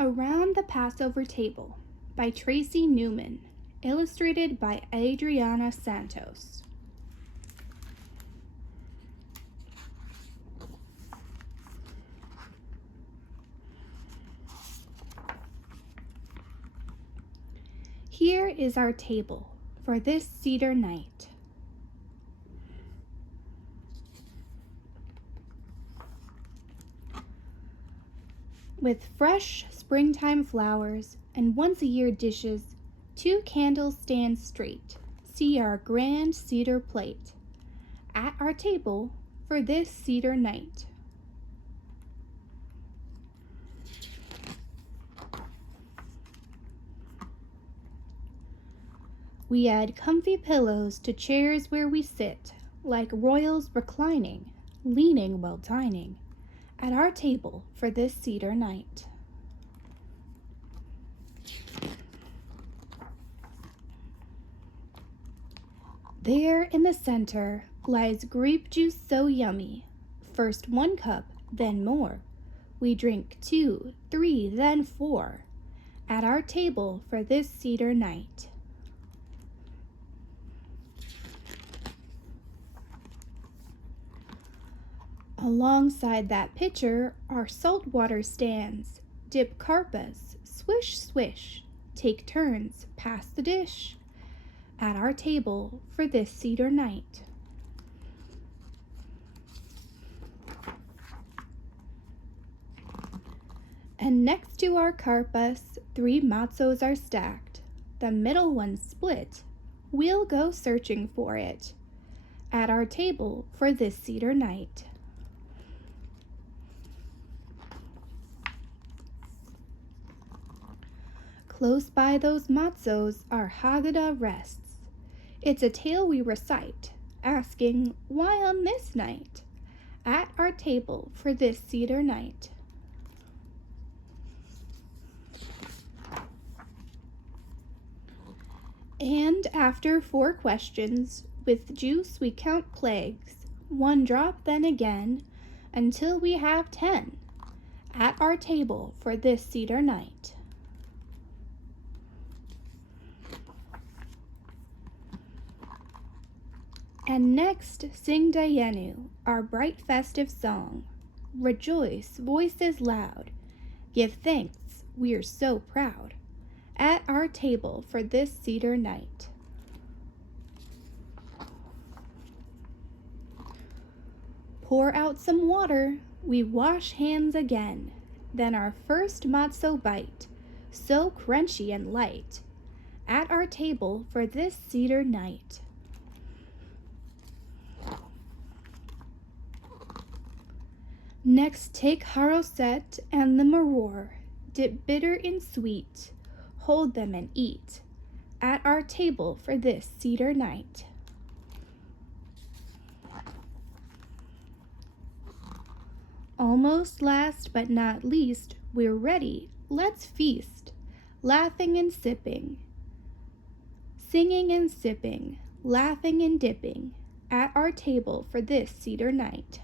Around the Passover Table by Tracy Newman, illustrated by Adriana Santos. Here is our table for this Seder night. With fresh springtime flowers and once-a-year dishes, 2 candles stand straight. See our grand cedar plate at our table for this Seder night. We add comfy pillows to chairs where we sit, like royals reclining, leaning while dining, at our table for this Seder night. There in the center lies grape juice so yummy. First 1 cup, then more. We drink 2, 3, then 4, at our table for this Seder night. Alongside that pitcher, our saltwater stands. Dip karpas, swish, swish. Take turns, pass the dish. At our table for this Seder night. And next to our karpas, 3 matzos are stacked. The middle one split. We'll go searching for it. At our table for this Seder night. Close by those matzos our Haggadah rests. It's a tale we recite, asking, why on this night? At our table for this Seder night. And after 4 questions, with juice we count plagues, 1 drop then again, until we have 10, at our table for this Seder night. And next, sing Dayenu, our bright festive song. Rejoice, voices loud. Give thanks, we're so proud. At our table for this Seder night. Pour out some water, we wash hands again. Then our first matzo bite, so crunchy and light. At our table for this Seder night. Next, take haroset and the maror, dip bitter in sweet, hold them and eat, at our table for this Seder night. Almost last but not least, we're ready, let's feast, laughing and sipping, singing and sipping, laughing and dipping, at our table for this Seder night.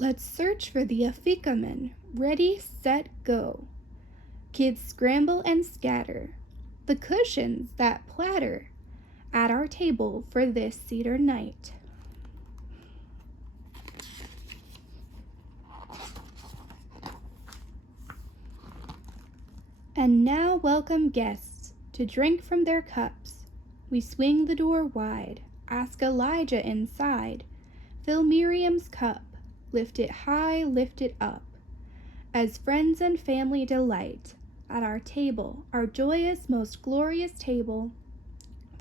Let's search for the afikoman. Ready, set, go. Kids scramble and scatter. The cushions that platter at our table for this Seder night. And now welcome guests to drink from their cups. We swing the door wide, ask Elijah inside, fill Miriam's cup. Lift it high, lift it up, as friends and family delight at our table, our joyous, most glorious table,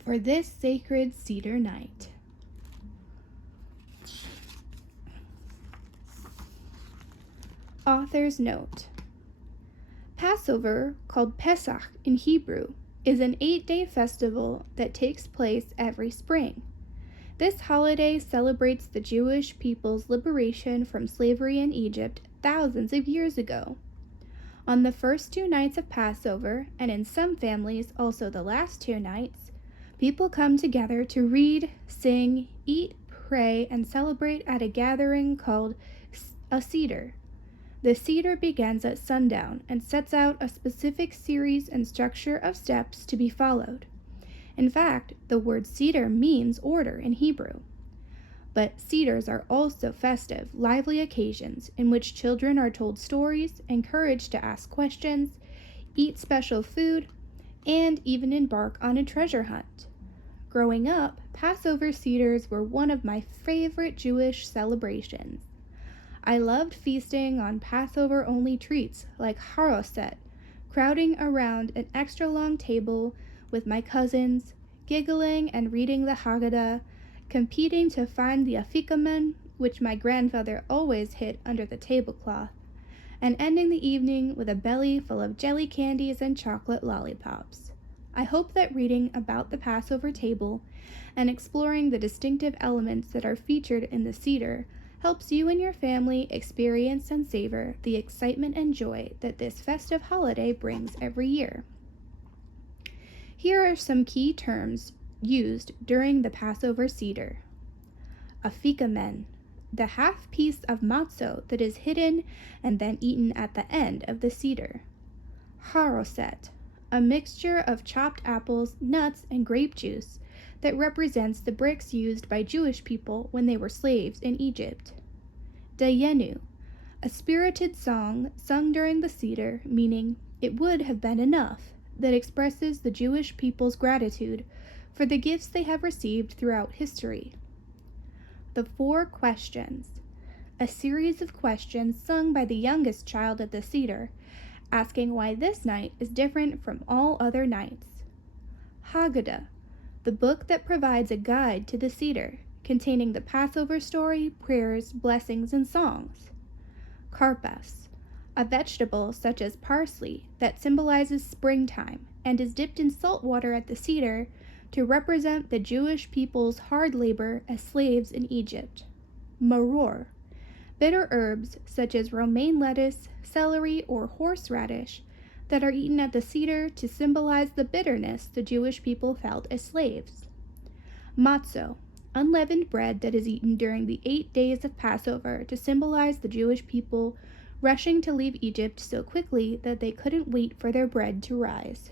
for this sacred Seder night. Author's note. Passover, called Pesach in Hebrew, is an 8-day festival that takes place every spring. This holiday celebrates the Jewish people's liberation from slavery in Egypt thousands of years ago. On the first 2 nights of Passover, and in some families also the last 2 nights, people come together to read, sing, eat, pray, and celebrate at a gathering called a Seder. The Seder begins at sundown and sets out a specific series and structure of steps to be followed. In fact, the word Seder means order in Hebrew. But Seders are also festive, lively occasions in which children are told stories, encouraged to ask questions, eat special food, and even embark on a treasure hunt. Growing up, Passover Seders were one of my favorite Jewish celebrations. I loved feasting on Passover-only treats like haroset, crowding around an extra-long table with my cousins, giggling and reading the Haggadah, competing to find the afikomen, which my grandfather always hid under the tablecloth, and ending the evening with a belly full of jelly candies and chocolate lollipops. I hope that reading about the Passover table and exploring the distinctive elements that are featured in the Seder helps you and your family experience and savor the excitement and joy that this festive holiday brings every year. Here are some key terms used during the Passover Seder. Afikomen, the half piece of matzo that is hidden and then eaten at the end of the Seder. Haroset, a mixture of chopped apples, nuts, and grape juice that represents the bricks used by Jewish people when they were slaves in Egypt. Dayenu, a spirited song sung during the Seder, meaning it would have been enough, that expresses the Jewish people's gratitude for the gifts they have received throughout history. The 4 questions, a series of questions sung by the youngest child at the Seder, asking why this night is different from all other nights. Haggadah, the book that provides a guide to the Seder, containing the Passover story, prayers, blessings, and songs. Karpas, a vegetable such as parsley that symbolizes springtime and is dipped in salt water at the Seder to represent the Jewish people's hard labor as slaves in Egypt. Maror, bitter herbs such as romaine lettuce, celery, or horseradish that are eaten at the Seder to symbolize the bitterness the Jewish people felt as slaves. Matzo, unleavened bread that is eaten during the 8 days of Passover to symbolize the Jewish people rushing to leave Egypt so quickly that they couldn't wait for their bread to rise.